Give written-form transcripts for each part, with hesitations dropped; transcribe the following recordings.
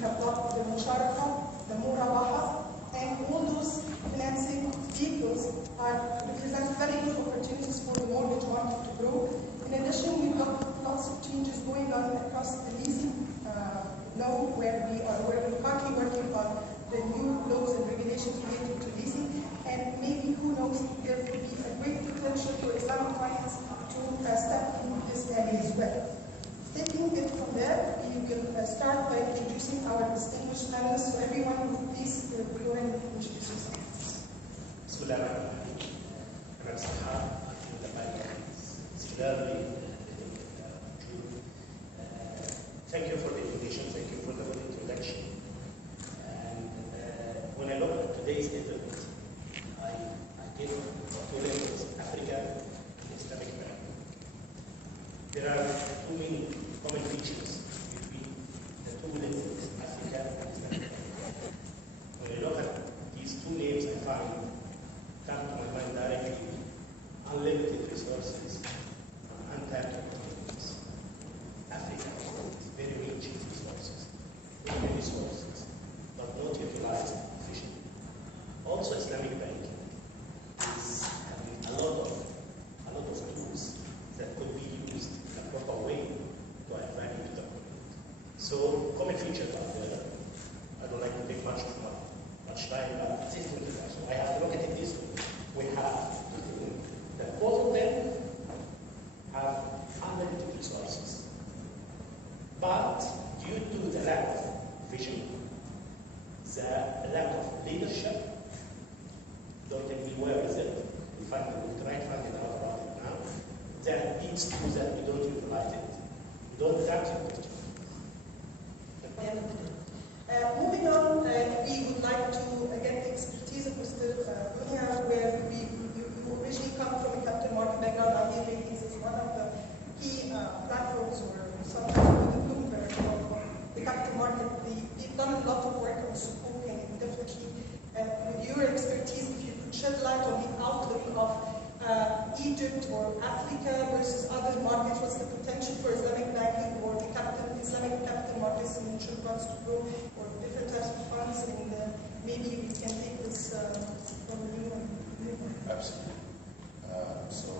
have got the musharaka, the murabaha, and all those financing vehicles represent very good opportunities for the mortgage market to grow. In addition, we've got lots of changes going on across the leasing law, where we're currently working on the new laws and regulations related to leasing, and maybe, who knows, there could be a great potential for Islamic finance to step in this area as well. Taking it from there, we will start by introducing our distinguished panelists. So everyone, please go ahead and introduce yourself. Emad El Sahhar, it's lovely. Thank you for the invitation. Thank you for the good introduction. And when I look at today's event, I get two labels: Africa and Islamic Finance. There are too many common features between the two labels, Africa and Islamic Finance. When I look at these two names, I find come to my mind directly unlimited resources and untapped opportunities. Africa is very rich in resources, many resources, but not utilized efficiently. Also, Islamic banking is having a lot of tools that could be used in a proper way to add value to the community. So, common features are there. I don't like to take much time, but this is introduction. I have to look at it this way. We have two things that both of them have unlimited resources. But due to the lack of vision, the lack of leadership, don't tell me where is it, in fact we'll try to find it out about it now, that leads to that we don't utilize it. We don't tap it. Moving on, we would like to get the expertise of Mr. Dunya, where you originally come from a capital market background. I hear ratings is one of the key platforms, or sometimes with the Bloomberg for the capital market. We've done a lot of work on Sukuk, and definitely with your expertise, if you could shed light on the outlook of Egypt or Africa versus other markets, what's the potential for Islamic banking or the Islamic capital markets and mutual funds to grow, or different types of funds, and maybe we can take this from you. Absolutely. So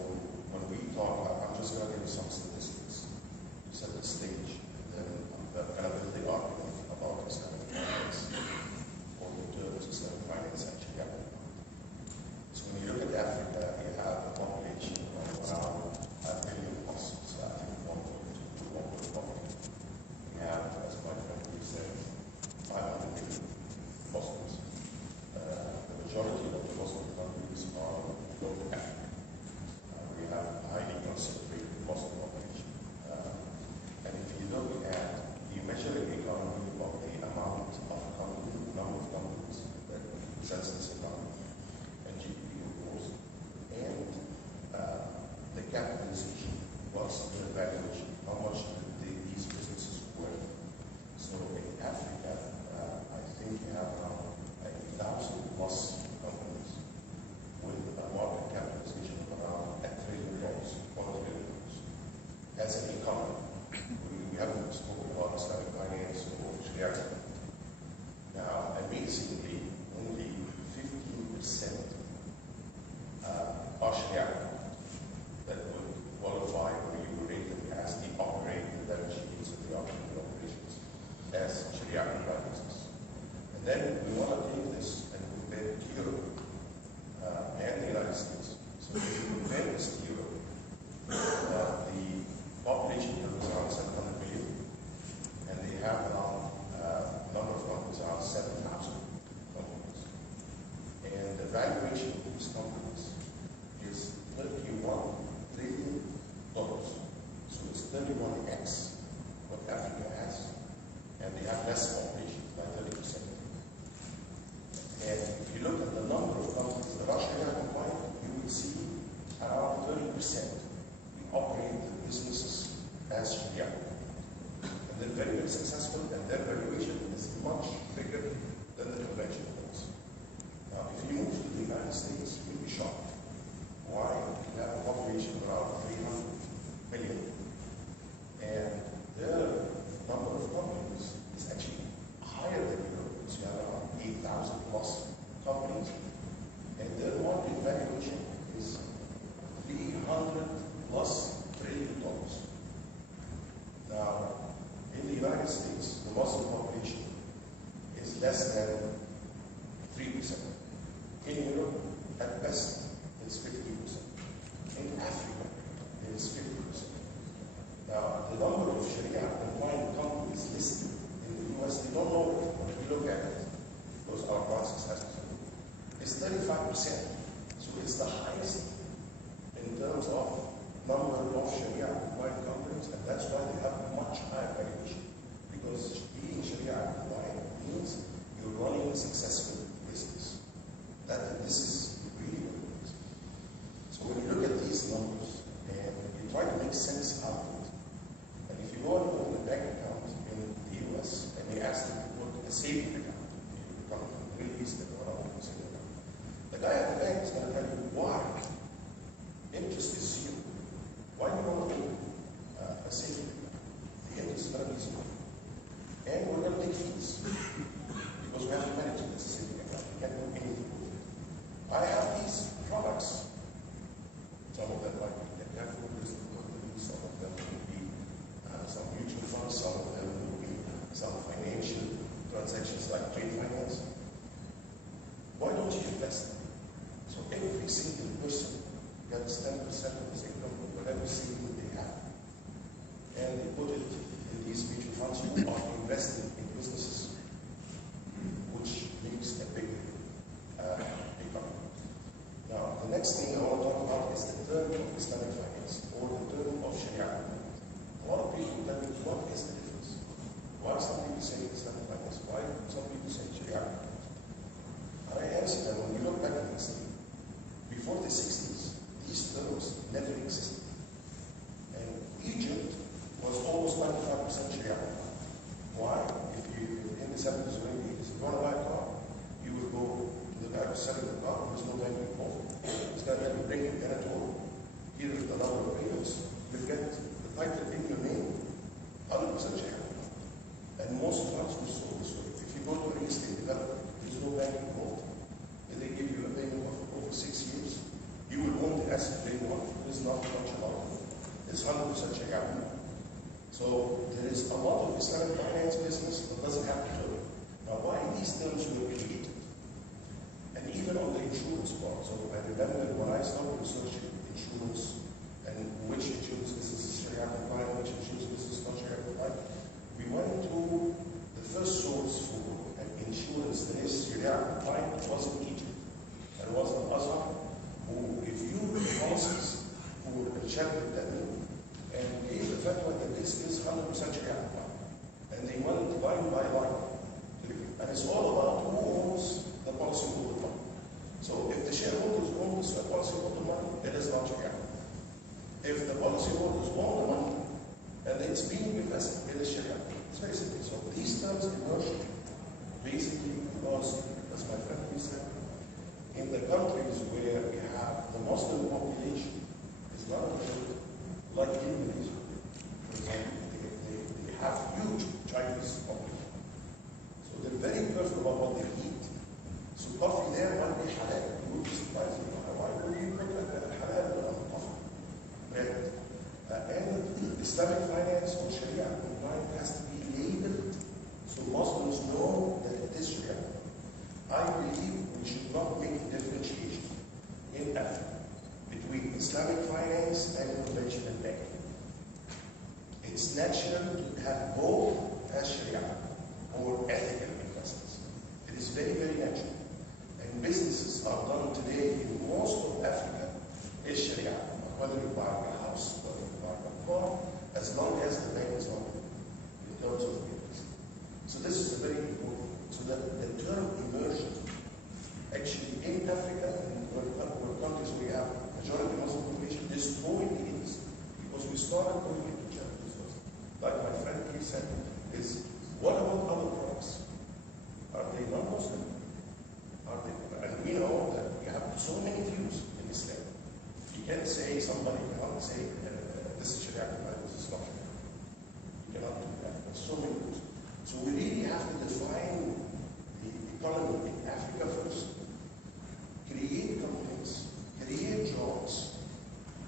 when we talk, I'm just going to give you some statistics to set the stage, and then I'm going to build the argument about Islamic finance, or the terms Islamic finance actually have. So when you look at Africa, you have a population of around 1 billion Muslims, I think 1.2 to 1.1 million. We have, as my friend said, 500 million Muslims. The majority of the Muslim countries are local Africa. We have a highly concentrated Muslim population. And if you look at, you measure the economy of the amount of companies, number of companies that represents this economy, and GDP of course, and the capitalization, what's the valuation, how much these businesses worth. So in Africa, I think you have around 1,000 plus companies with a market capitalization of around $1 trillion, $1 trillion. As an economy, we haven't spoken about Islamic finance or Sharia. Now, amazingly, only 15% are Sharia that would qualify or be rated as the operating leverage needs of the operations as Sharia practices. And then we want to take this and compare it to Europe and the United States. So if you compare this to Europe, the population is around 700 million, and they have around number of companies around 7,000 companies. And the valuation of these companies is $31 trillion. So it's 31x what Africa has, and they have less population, by 30%. And if you look at the number of companies that are Sharia compliant, you will see around 30% we operate the businesses as Sharia. And they're very, very successful, and their valuation is much bigger than the conventional ones. Now, if you move to the United States, you'll be shocked. Why? We have a population of around 300 million, and their number of companies is actually less than 3%. In Europe, at best, it's 50%. In Africa, it is 50%. Now, the number of Sharia-compliant companies listed in the US, they don't know it. When we look at it, because our process has to be, it's 35%. So it's the highest in terms of number of Sharia-compliant companies, and that's why they have much higher valuation. Because being Sharia-compliant means you're running a successful business. This is really what it is. So when you look at these numbers and you try to make sense out of it, and if you go and open a bank account in the US and you ask them to put a saving account, you become released and what I want to say, the guy at the bank is going to tell you why interest is zero. Why do you want to open a saving account? The interest is going to be zero. And we're going to take fees because we have to manage it as a saving account. We can't do anything with it. I have these products. Some of them might be debt capitalist companies, some of them will be some mutual funds, some of them will be some financial transactions like trade finance. Why don't you invest? So every single person gets 10% of his income, whatever saving they have. And they put it in these mutual funds who are invested in businesses, which makes a big income. Now, the next thing I want to talk about is the term of Islamic finance, or the term of Sharia. A lot of people tell me, what is the difference? Why some people say Islamic finance? Why some people say Sharia? And I answer them, when you look back at history, before the 60s, these terms never existed. And Egypt was almost 95% Sharia. Why? If you, in the 70s or 80s, if you want to buy a car, you would go to the guy who's selling the car, there's no bank involved. It's going to let you bring it in at all. Here is the number of payments. You get the title in your name, 100% Sharia. And most funds were sold this way. If you go to a real estate developer, there's no bank involved. And they give you a payment of over 6 years. You will own the asset day one. There's not much about it. It's 100% Sharia. So there is a lot of Islamic finance business that doesn't have to do it. Now, why these terms were created? And even on the insurance part. So I remember when I started researching insurance and which insurance business is Sharia compliant, which insurance business is not Sharia compliant, we went to the first source for an insurance that is Sharia compliant was in Egypt. And it was Al Azhar, who reviewed the policies for the Sharia and gave the fatwa that this is 100% Sharia compliant. And they went line by line. And it's all about who owns the policyholder money. So if the shareholders own the policyholder money, it is not Sharia. If the policyholders own the money and it's being invested, it is Sharia. It's very simple. So these terms emerge basically because, as my friend said, in the countries where we have the Muslim population is not like Indonesia. For example, they have huge Chinese population. So they're very careful about what they eat. So coffee there might be halal. You would be surprised. Why would you put halal on coffee? Bread. And Islamic finance or Sharia compliant has to be labeled so Muslims know that it is Sharia. I believe we should not make the differentiation in Africa between Islamic finance and conventional banking. It's natural to have both as Sharia or ethical investments. It is very, very natural. And businesses are done today in most of Africa is Sharia. Whether you buy a house, whether you buy a car, as long as the bank is not in terms of interest. So this is very important. So that the term immersion, actually in Africa and countries where we have majority Muslim population, destroyed the industry because we started going into chapters first. Like my friend here said, is what about other products? Are they non-Muslim? Are they? And we know that we have so many views in Islam. You can't say somebody cannot say this is Sharia compliant, this is not Sharia. You cannot do that. There's so many views. So we really have to define the economy in Africa first. Create companies, create jobs,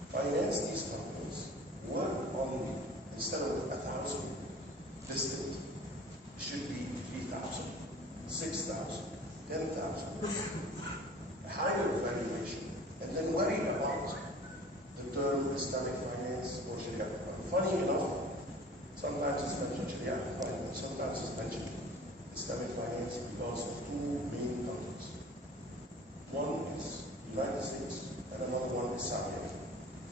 finance these companies, work on, instead of 1,000 listed, should be 3,000, 6,000, 6,000, 10,000, a higher valuation, and then worry about the term Islamic finance or Sharia. Funny enough, sometimes it's mentioned Sharia finance, sometimes it's mentioned Islamic finance because of two main countries. One is the United States, and another one is Saudi Arabia.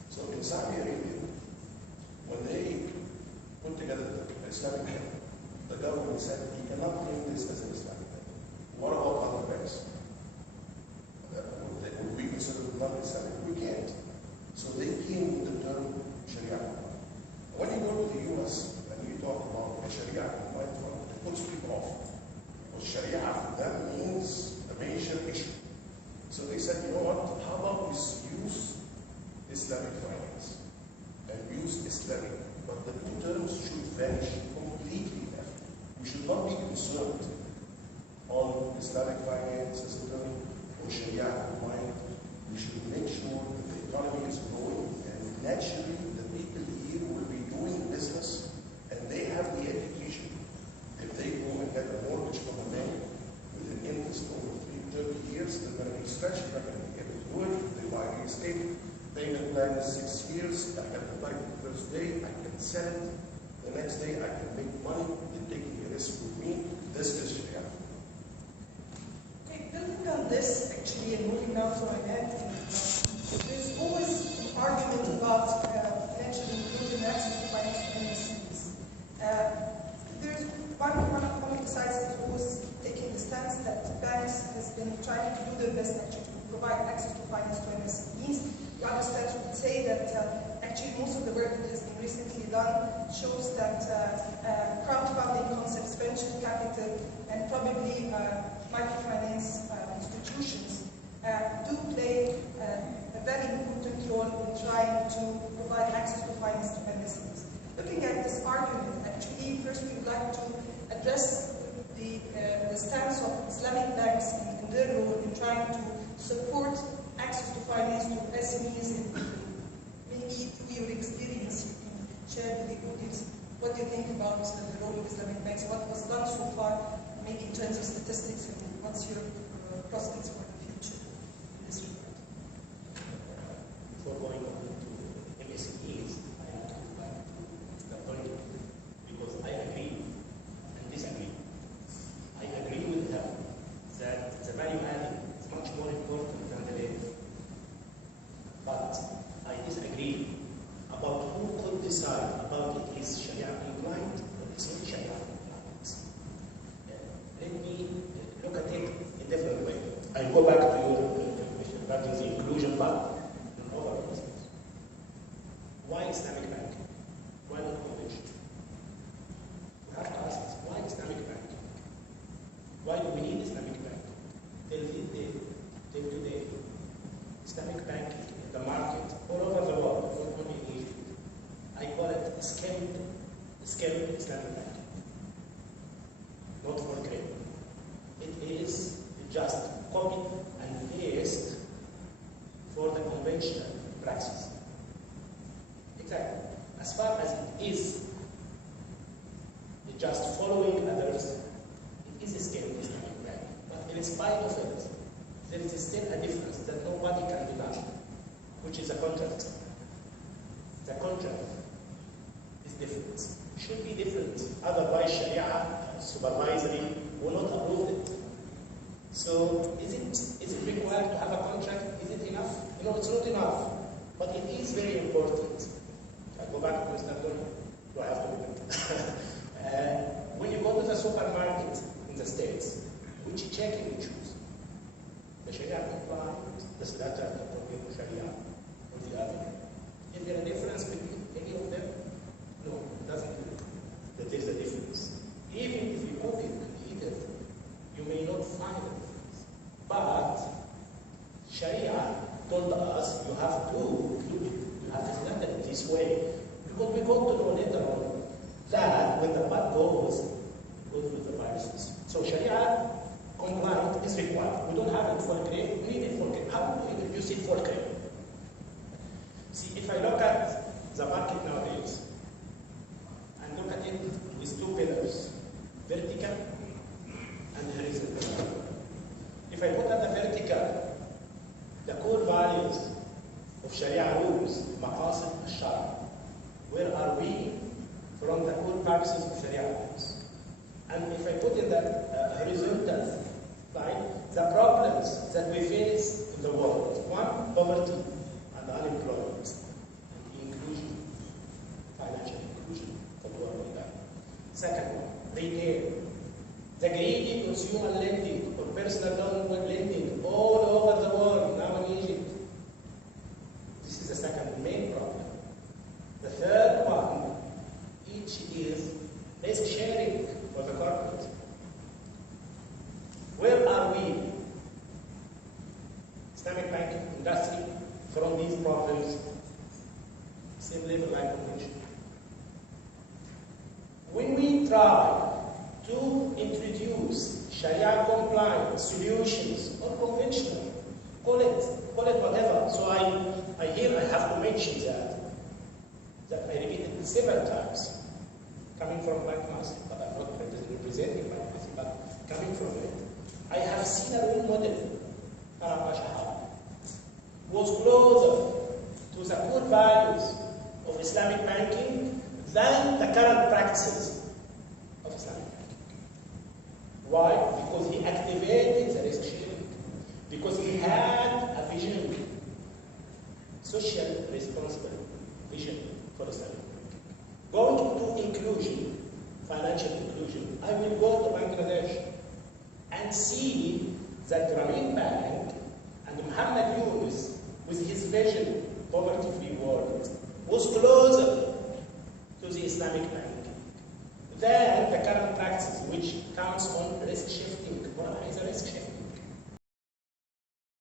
So in Saudi Arabia, when they put together the Islamic bank, the government said, you cannot name this as an Islamic bank. What about other banks? Would we consider it non-Islamic? We can't. So they came with the term Sharia. When you go to the US and you talk about a Sharia compliant fund, it puts people off. Because Sharia for them means a major issue. So they said, you know what, how about we use Islamic finance and use Islamic, but the two terms should vanish completely. We should not be concerned on Islamic finance as a term or Sharia compliant. We should make sure that the economy is growing and naturally the people here will be doing business and they have the education. If they go and get a mortgage from a bank with an interest over 30 years, they're going to be stretched, they're going to be able to do it. If they buy real estate, payment plan is 6 years, I have the title the first day, I can sell it. The next day I can make money, they're taking a risk with me. This is Sharia. Okay, building on this, actually, and moving now to an end, there's always an argument about financial inclusion and access to financial MSCs. There's one of the sides that was taking the stance that banks has been trying to do their best actually to provide access to finance to MSCs. The other stance would say that actually most of the work that has been recently done shows that crowdfunding concepts, venture capital, and probably microfinance institutions do play a very important role in trying to provide access to finance to MSCs. Looking at this argument, actually, first we would like to address the stance of Islamic banks in their role in trying to support access to finance to SMEs, and maybe through your experience you can share with the audience what do you think about the role of Islamic banks, what was done so far, maybe in terms of statistics, and what's your prospects for the future in this regard. Before going on to MSMEs, I want to go back to the point because I agree and disagree. I agree with her that the value adding is much more important than the labor. But I disagree about who could decide about it is Sharia compliant or is not Sharia compliant. Let me look at it in a different way. I'll go back to your question regarding the inclusion part and other reasons. Why Islamic Bank? Why not convention? We have to ask this, why Islamic Bank? Why do we need Islamic Bank? Till today, Islamic Bank in the market all over the world, not only in Egypt. I call it skilled Islamic Bank. Not for credit. It is just copy and paste for the conventional practice. Exactly. As far as it is just following others, it is a skilled Islamic Bank. But in spite of it, there is still a difference that nobody can deny, which is a contract. The contract is different. Should be different. Otherwise, Sharia supervisory will not approve it. So, is it required to have a contract? Is it enough? No, it's not enough. But it is very important. I go back to Mr. Tony. Do I have to do it? When you go to the supermarket in the States, which checking you choose? The Sharia compliant, the Slata, the Sharia, or the other? Is there a difference between any of them? No, it doesn't look that there's a difference. Even if you open and eat it, you may not find a difference. But Sharia told us you have to include it. You have to look at it this way. Because we got to know later on that when the bad goes with the viruses. So Sharia compliant is required. We don't have it for grade, we need it for grade. How do we introduce it for grade? See, if I look at the market nowadays, and look at it with two pillars, vertical and horizontal. problems that we face in the world. One, poverty and unemployment, and inclusion, financial inclusion for the world. Second one, retail. The greedy consumer lending or personal loan lending all over the world, now in Egypt. This is the second main problem. The third one, each is risk sharing for the corporate. Where are we, Islamic banking industry, from these problems? Same level like convention. When we try to introduce Sharia compliant solutions or conventional, call it whatever. So I have to mention that I repeated it several times, coming from Bank Nasir, but I'm not representing Bank Nasir, but coming from it. I have seen a role model, Arab Shahar, was closer to the core values of Islamic banking than the current practices of Islamic banking. Why? Because he activated the risk sharing. Because he had a vision, social responsible vision for Islamic banking. Going to inclusion, financial inclusion, I will go to Bangladesh and see that Grameen Bank and Muhammad Yunus, with his vision, poverty-free world, was closer to the Islamic bank than the current practice, which counts on risk shifting. What is a risk shifting?